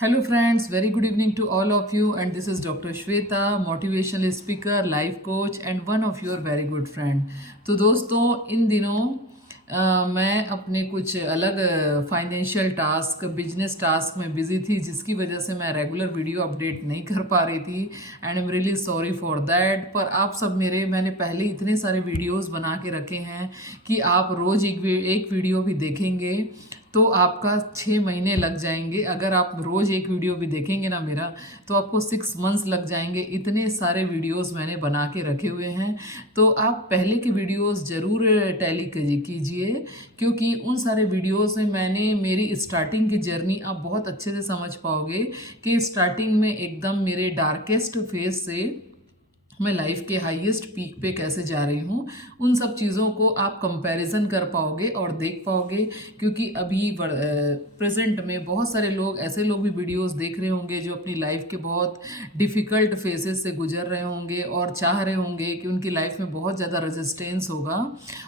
Hello, friends. Very good evening to all of you. And this is Dr. Shweta, motivational speaker, life coach, and one of your very good friend. तो दोस्तों इन दिनों मैं अपने कुछ अलग financial task business task में busy थी, जिसकी वजह से मैं रेगुलर वीडियो अपडेट नहीं कर पा रही थी and I am really sorry for that. पर आप सब मैंने पहले इतने सारे वीडियोस बना के रखे हैं कि आप रोज़ एक वीडियो भी देखेंगे तो आपका 6 महीने लग जाएंगे। अगर आप रोज़ एक वीडियो भी देखेंगे ना मेरा, तो आपको 6 मंथ्स लग जाएंगे। इतने सारे वीडियोस मैंने बना के रखे हुए हैं, तो आप पहले के वीडियोस ज़रूर टैली कीजिए, क्योंकि उन सारे वीडियोस में मैंने मेरी स्टार्टिंग की जर्नी आप बहुत अच्छे से समझ पाओगे कि स्टार्टिंग में एकदम मेरे डार्केस्ट फेज से मैं लाइफ के हाईएस्ट पीक पे कैसे जा रही हूँ, उन सब चीज़ों को आप कंपैरिजन कर पाओगे और देख पाओगे। क्योंकि अभी प्रेजेंट में बहुत सारे लोग ऐसे लोग भी वीडियोस देख रहे होंगे जो अपनी लाइफ के बहुत डिफ़िकल्ट फेजेस से गुजर रहे होंगे और चाह रहे होंगे कि उनकी लाइफ में बहुत ज़्यादा रेजिस्टेंस होगा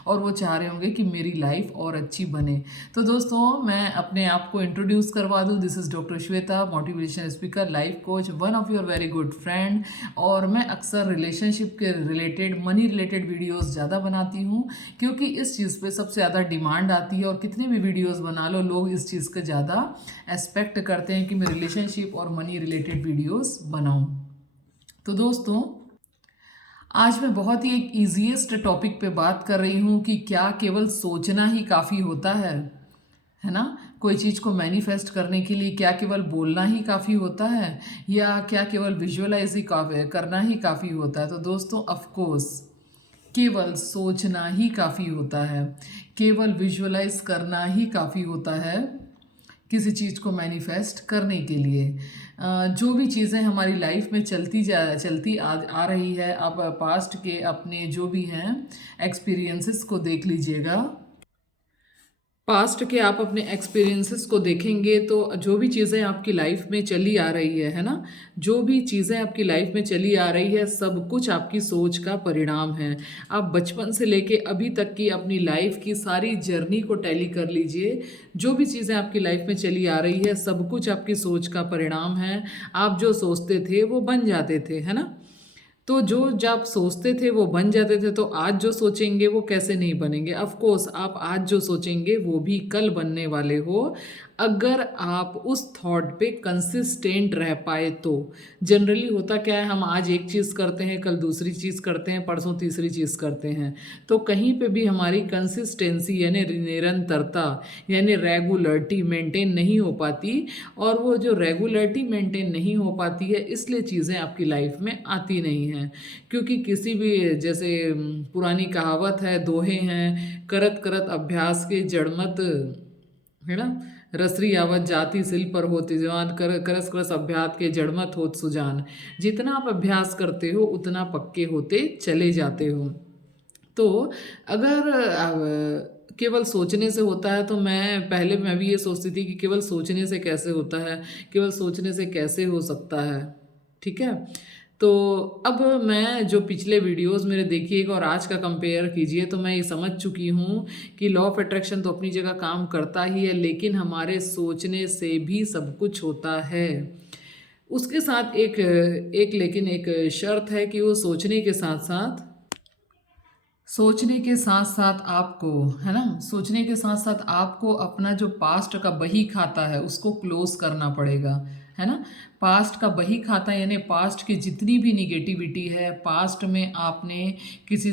और वो चाह रहे होंगे कि मेरी लाइफ और अच्छी बने। तो दोस्तों मैं अपने आप को इंट्रोड्यूस करवा दूँ। This is doctor Shweta, motivational speaker, life coach, one of your very good friend. और मैं अक्सर रिलेशनशिप के रिलेटेड, मनी रिलेटेड वीडियोस ज़्यादा बनाती हूँ, क्योंकि इस चीज़ पे सबसे ज़्यादा डिमांड आती है और कितने भी वीडियोस बना लो, लोग इस चीज़ का ज़्यादा एक्सपेक्ट करते हैं कि मैं रिलेशनशिप और मनी रिलेटेड वीडियोस बनाऊँ। तो दोस्तों आज मैं बहुत ही एक ईजीएस्ट टॉपिक पे बात कर रही हूँ कि क्या केवल सोचना ही काफ़ी होता है ना? कोई चीज़ को मैनिफेस्ट करने के लिए क्या केवल बोलना ही काफ़ी होता है, या क्या केवल विजुअलाइज ही करना ही काफ़ी होता है? तो दोस्तों ऑफ कोर्स केवल सोचना ही काफ़ी होता है, केवल विजुअलाइज करना ही काफ़ी होता है किसी चीज़ को मैनिफेस्ट करने के लिए। जो भी चीज़ें हमारी लाइफ में चलती आ रही है, आप पास्ट के अपने जो भी हैं एक्सपीरियंसेस को देख लीजिएगा। पास्ट के आप अपने एक्सपीरियंसेस को देखेंगे तो जो भी चीज़ें आपकी लाइफ में चली आ रही है ना, जो भी चीज़ें आपकी लाइफ में चली आ रही है, सब कुछ आपकी सोच का परिणाम है। आप बचपन से लेके अभी तक की अपनी लाइफ की सारी जर्नी को टैली कर लीजिए। जो भी चीज़ें आपकी लाइफ में चली आ रही है, सब कुछ आपकी सोच का परिणाम है। आप जो सोचते थे वो बन जाते थे, है ना? तो जो जब सोचते थे वो बन जाते थे, तो आज जो सोचेंगे वो कैसे नहीं बनेंगे? ऑफ कोर्स आप आज जो सोचेंगे वो भी कल बनने वाले हो, अगर आप उस थॉट पे कंसिस्टेंट रह पाए तो। जनरली होता क्या है, हम आज एक चीज़ करते हैं, कल दूसरी चीज़ करते हैं, परसों तीसरी चीज़ करते हैं, तो कहीं पे भी हमारी कंसिस्टेंसी यानी निरंतरता यानी रेगुलरिटी मेंटेन नहीं हो पाती। और वो जो रेगुलरिटी मेंटेन नहीं हो पाती है, इसलिए चीज़ें आपकी लाइफ में आती नहीं हैं। क्योंकि किसी भी जैसे पुरानी कहावत है, दोहे हैं, करत करत अभ्यास के जड़मत, है ना, रसरी आवत जाति सिल पर होती जवान, करस करस अभ्यास के जड़मत होत सुजान। जितना आप अभ्यास करते हो उतना पक्के होते चले जाते हो। तो अगर केवल सोचने से होता है, तो मैं भी ये सोचती थी कि केवल सोचने से कैसे होता है, केवल सोचने से कैसे हो सकता है, ठीक है? तो अब मैं जो पिछले वीडियोस मेरे देखिएगा और आज का कंपेयर कीजिए, तो मैं ये समझ चुकी हूँ कि लॉ ऑफ अट्रैक्शन तो अपनी जगह काम करता ही है, लेकिन हमारे सोचने से भी सब कुछ होता है। उसके साथ एक शर्त है कि वो सोचने के साथ साथ आपको, है ना, सोचने के साथ साथ आपको अपना जो पास्ट का बही खाता है उसको क्लोज करना पड़ेगा, है ना। पास्ट का बही खाता यानी पास्ट की जितनी भी निगेटिविटी है, पास्ट में आपने किसी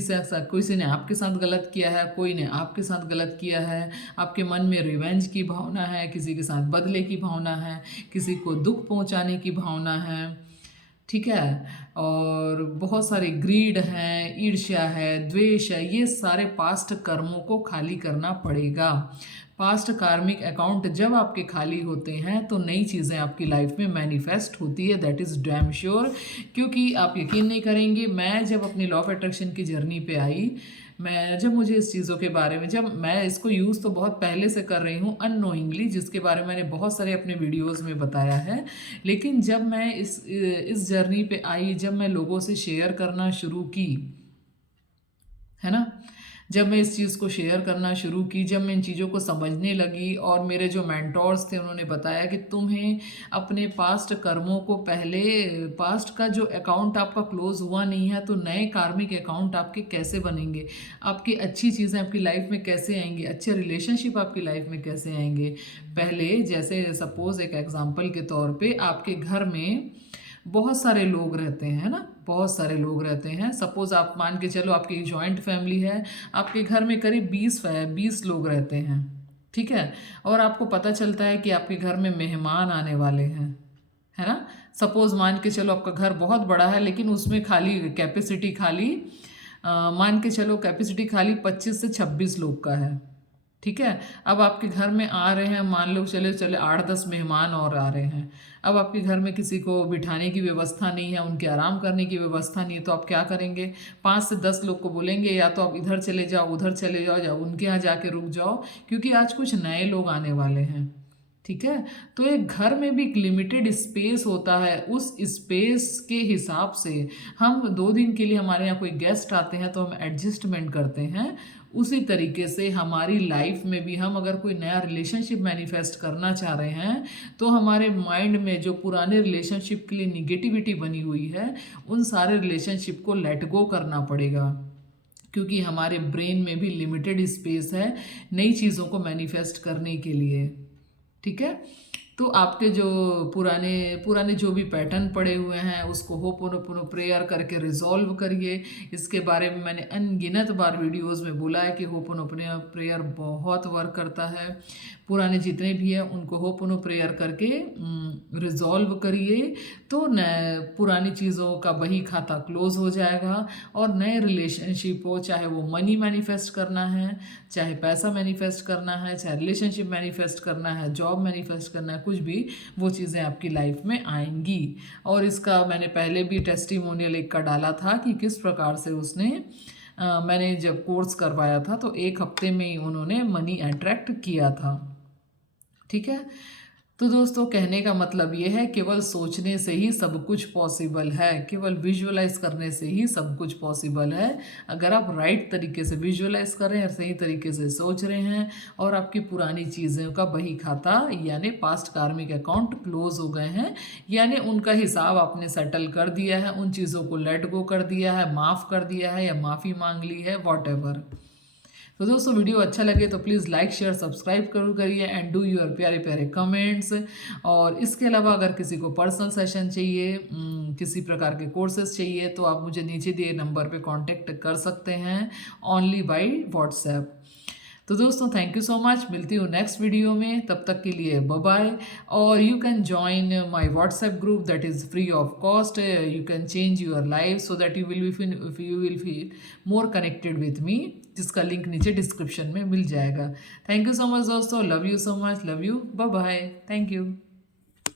ने आपके साथ गलत किया है, कोई ने आपके साथ गलत किया है, आपके मन में रिवेंज की भावना है, किसी के साथ बदले की भावना है, किसी को दुख पहुंचाने की भावना है, ठीक है, और बहुत सारे ग्रीड हैं, ईर्ष्या है, द्वेष है, ये सारे पास्ट कर्मों को खाली करना पड़ेगा। पास्ट कार्मिक अकाउंट जब आपके खाली होते हैं तो नई चीज़ें आपकी लाइफ में मैनिफेस्ट होती है, दैट इज़ डैम श्योर। क्योंकि आप यकीन नहीं करेंगे, मैं जब अपनी लॉ ऑफ अट्रैक्शन की जर्नी पे आई, जब मुझे इस चीज़ों के बारे में, जब मैं इसको यूज़ तो बहुत पहले से कर रही हूँ अननोइंगली, जिसके बारे में मैंने बहुत सारे अपने वीडियोज़ में बताया है, लेकिन जब मैं इस जर्नी पे आई, जब मैं लोगों से शेयर करना शुरू की, है ना, जब मैं इस चीज़ को शेयर करना शुरू की, जब मैं इन चीज़ों को समझने लगी और मेरे जो मेंटोर्स थे उन्होंने बताया कि तुम्हें अपने पास्ट कर्मों को पहले, पास्ट का जो अकाउंट आपका क्लोज हुआ नहीं है तो नए कार्मिक अकाउंट आपके कैसे बनेंगे, आपकी अच्छी चीज़ें आपकी लाइफ में कैसे आएंगी, अच्छे रिलेशनशिप आपकी लाइफ में कैसे आएंगे। पहले जैसे सपोज एक एग्जांपल के तौर पे आपके घर में बहुत सारे लोग रहते हैं, है ना, बहुत सारे लोग रहते हैं। सपोज आप मान के चलो आपकी जॉइंट फैमिली है, आपके घर में करीब 20 लोग रहते हैं, ठीक है। और आपको पता चलता है कि आपके घर में मेहमान आने वाले हैं, है ना। सपोज मान के चलो आपका घर बहुत बड़ा है लेकिन उसमें खाली कैपेसिटी खाली मान के चलो कैपेसिटी खाली 25 से 26 लोग का है, ठीक है। अब आपके घर में आ रहे हैं, मान लो चले चले 8-10 मेहमान और आ रहे हैं। अब आपके घर में किसी को बिठाने की व्यवस्था नहीं है, उनके आराम करने की व्यवस्था नहीं है, तो आप क्या करेंगे, 5 से 10 लोग को बोलेंगे या तो आप इधर चले जाओ, उधर चले जाओ, या उनके यहाँ जाके रुक जाओ, क्योंकि आज कुछ नए लोग आने वाले हैं, ठीक है। तो एक घर में भी एक लिमिटेड स्पेस होता है, उस स्पेस के हिसाब से हम 2 दिन के लिए हमारे यहाँ कोई गेस्ट आते हैं तो हम एडजस्टमेंट करते हैं। उसी तरीके से हमारी लाइफ में भी हम अगर कोई नया रिलेशनशिप मैनिफेस्ट करना चाह रहे हैं तो हमारे माइंड में जो पुराने रिलेशनशिप के लिए निगेटिविटी बनी हुई है उन सारे रिलेशनशिप को लेट गो करना पड़ेगा, क्योंकि हमारे ब्रेन में भी लिमिटेड स्पेस है नई चीज़ों को मैनिफेस्ट करने के लिए, ठीक है। तो आपके जो पुराने पुराने जो भी पैटर्न पड़े हुए हैं उसको होपोनोपोनो प्रेयर करके रिजॉल्व करिए। इसके बारे में मैंने अनगिनत बार वीडियोस में बोला है कि होपोनोपोनो प्रेयर बहुत वर्क करता है। पुराने जितने भी हैं उनको होपोनो प्रेयर करके रिजॉल्व करिए, तो पुरानी चीज़ों का बही खाता क्लोज हो जाएगा और नए रिलेशनशिप हो, चाहे वो मनी मैनिफेस्ट करना है, चाहे पैसा मैनिफेस्ट करना है, चाहे रिलेशनशिप मैनिफेस्ट करना है, जॉब मैनिफेस्ट करना है, कुछ भी, वो चीज़ें आपकी लाइफ में आएंगी। और इसका मैंने पहले भी टेस्टिमोनियल एक का डाला था कि किस प्रकार से उसने मैंने जब कोर्स करवाया था तो 1 हफ्ते में ही उन्होंने मनी अट्रैक्ट किया था, ठीक है। तो दोस्तों कहने का मतलब ये है केवल सोचने से ही सब कुछ पॉसिबल है, केवल विजुअलाइज करने से ही सब कुछ पॉसिबल है। अगर आप राइट तरीके से विजुअलाइज कर रहे हैं, सही तरीके से सोच रहे हैं और आपकी पुरानी चीज़ों का बही खाता यानी पास्ट कार्मिक अकाउंट क्लोज हो गए हैं, यानी उनका हिसाब आपने सेटल कर दिया है, उन चीज़ों को लेट गो कर दिया है, माफ़ कर दिया है या माफ़ी मांग ली है, वॉट। तो दोस्तों वीडियो अच्छा लगे तो प्लीज़ लाइक शेयर सब्सक्राइब जरूर करिए एंड डू यूर प्यारे प्यारे कमेंट्स। और इसके अलावा अगर किसी को पर्सनल सेशन चाहिए, किसी प्रकार के कोर्सेज चाहिए तो आप मुझे नीचे दिए नंबर पे कांटेक्ट कर सकते हैं ओनली बाय व्हाट्सएप। तो दोस्तों थैंक यू सो मच, मिलती हूँ नेक्स्ट वीडियो में, तब तक के लिए बाय बाय। और you can join my WhatsApp group that is free of cost, you can change your life so that you will feel more connected with me, जिसका link नीचे डिस्क्रिप्शन में मिल जाएगा। थैंक यू सो मच दोस्तों, love you so much, love you, bye bye, thank you.